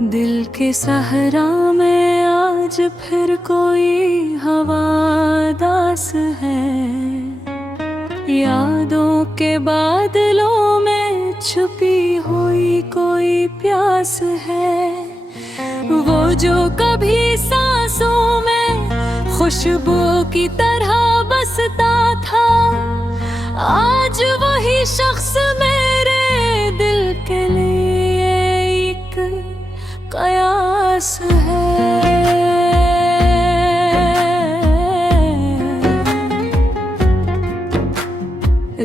दिल के सहरा में आज फिर कोई हवादास है। यादों के बादलों में छुपी हुई कोई प्यास है। वो जो कभी सांसों में खुशबू की तरह बसता था, आज वही शख्स मेरे दिल के लिए एक कयास है।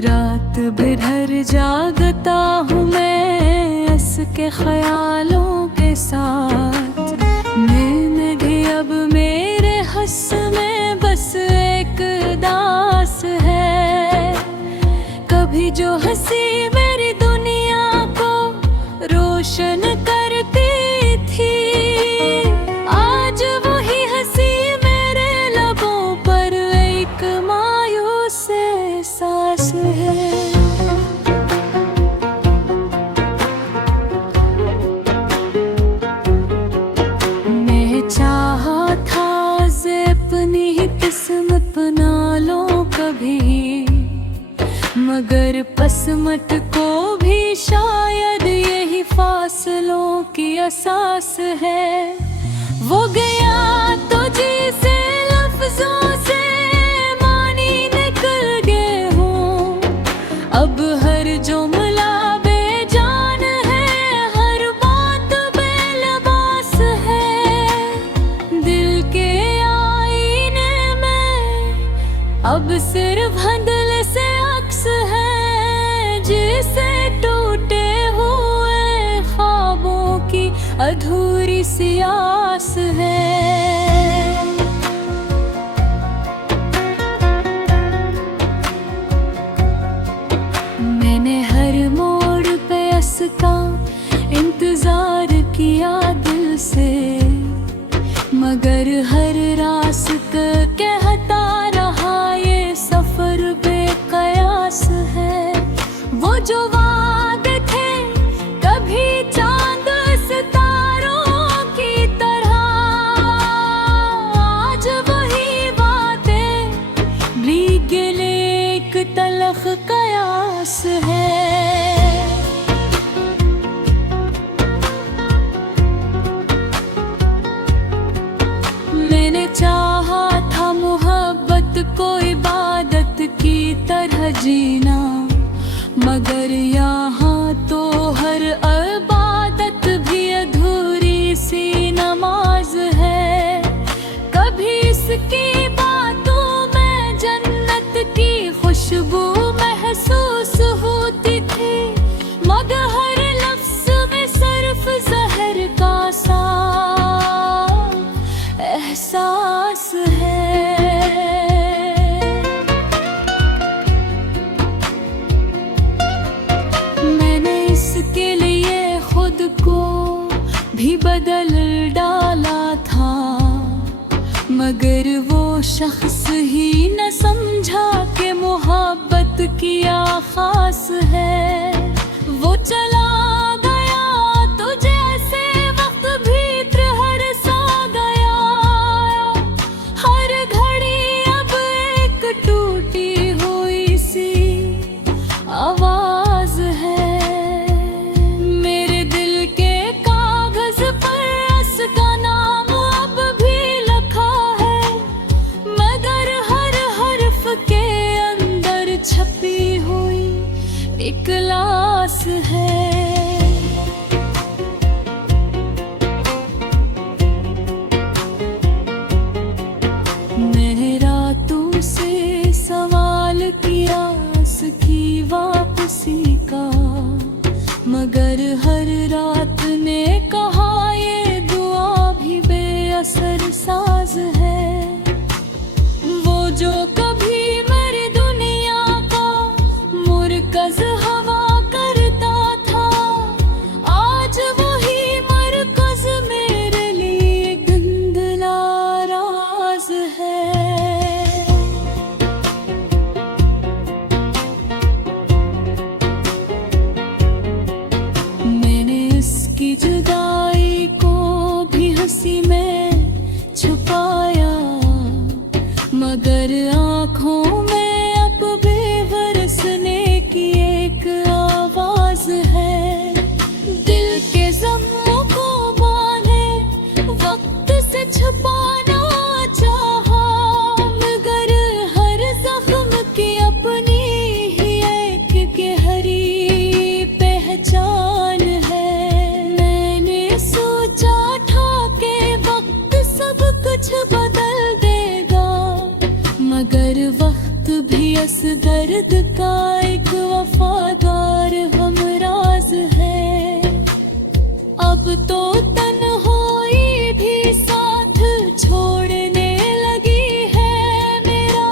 रात भर जागता हूँ मैं इसके ख्यालों के साथ। नींद भी अब मेरे हस में बस एक दास है। कभी जो हंसी मेरी दुनिया को रोशन करती थी, आज वही हंसी मेरे लबों पर एक मायूस एहसास है। मैं चाहा था से अपनी ही किस्म अपना लो कभी, मगर पसमत को भी शायद यही फासलों की असास है। वो गया तो जी से लफ्जों से मानी निकल गए हूँ। अब हर जुमला बेजान है, हर बात बेलबास है। दिल के आईने में अब सिर्फ धुंधले से अक्स है, जिसे टूटे हुए ख्वाबों की अधूरी सी आस है। मैंने हर मोड़ पे इसका इंतजार किया दिल से, मगर हर रास्ते कहता रहा ये सफर बेकयास है। वो जो वादे थे कभी चांद सितारों की तरह, आज वही बातें भीगे एक तलख कयास है। मैंने चाहा था मोहब्बत को इबादत की तरह जीना, मगर यहाँ तो हर इबादत भी अधूरी सी नमाज है। कभी इसकी बातों में जन्नत की खुशबू महसूस होती थी, मगर हर लफ्ज में सिर्फ जहर का सा एहसास है। मैंने इसके लिए खुद को भी बदल डाला था, मगर वो शख्स ही न समझा कि मोहब्बत क्या खास है। वो चला गया तो जैसे वक्त भीतर हर सा गया, हर घड़ी अब एक टूटी हुई सी आवाज है। मेरे दिल के कागज पर उसका नाम अब भी लिखा है, मगर हर हर्फ के अंदर छपी हुई एक लाश है। मैंने रातों से सवाल किया उसकी वापसी का, मगर हर रात ने कहा ये दुआ भी बेअसर साज है। वो जो कभी मेरी दुनिया का मुरकज हवा करता था, आज वही मरकज मेरे लिए धुंधला राज है। मैंने इसकी जुदाई को उसी में छुपाया, मगर आँखों में अब बेवरसने की एक आवाज है। दिल के ज़ख्मों को बांधे वक्त से छुपाना चाहा, मगर हर ज़ख्म की अपनी ही एक गहरी पहचान है। मैंने सोचा था कि वक्त सब कुछ बदल देगा, मगर वक्त भी इस दर्द का एक वफादार हमराज है। अब तो तन्हाई भी साथ छोड़ने लगी है मेरा,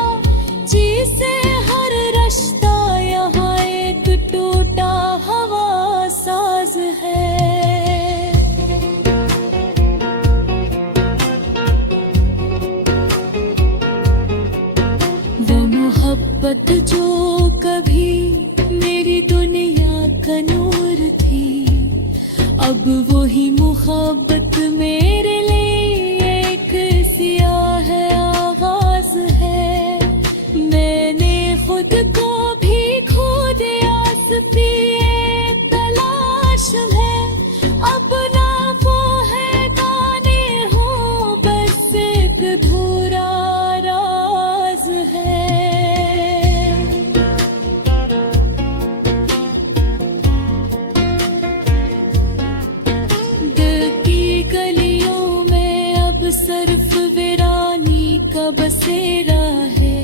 जी से हर रिश्ता यहाँ एक टूटा हवा साज है। वो मोहब्बत जो कभी मेरी दुनिया का नूर थी, अब वही मोहब्बत मेरे लिए एक सियाह आगाज है। मैंने खुद को भी खो दिया पिए तलाश में, अपना वो है गाने हो बस एक अधूरा राज है। दिल की गलियों में अब सिर्फ वीरानी का बसेरा है,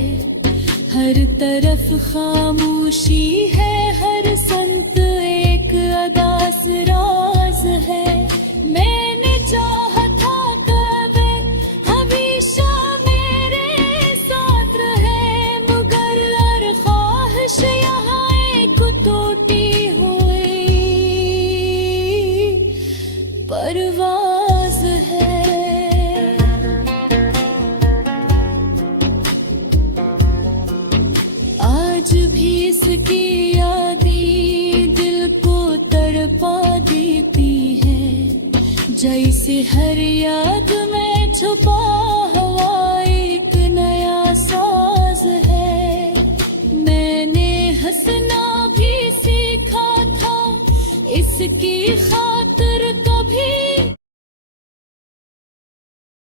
हर तरफ खामोशी है, हर संत एक अदास राज है। मैंने चाहा था कभी हमेशा मेरे साथ रहे, मगर हर ख्वाहिश यहाँ एक टूटी हुई परवाज है। आज भी इसकी यादें दिल को तड़पा देती है, जैसे हर याद में छुपा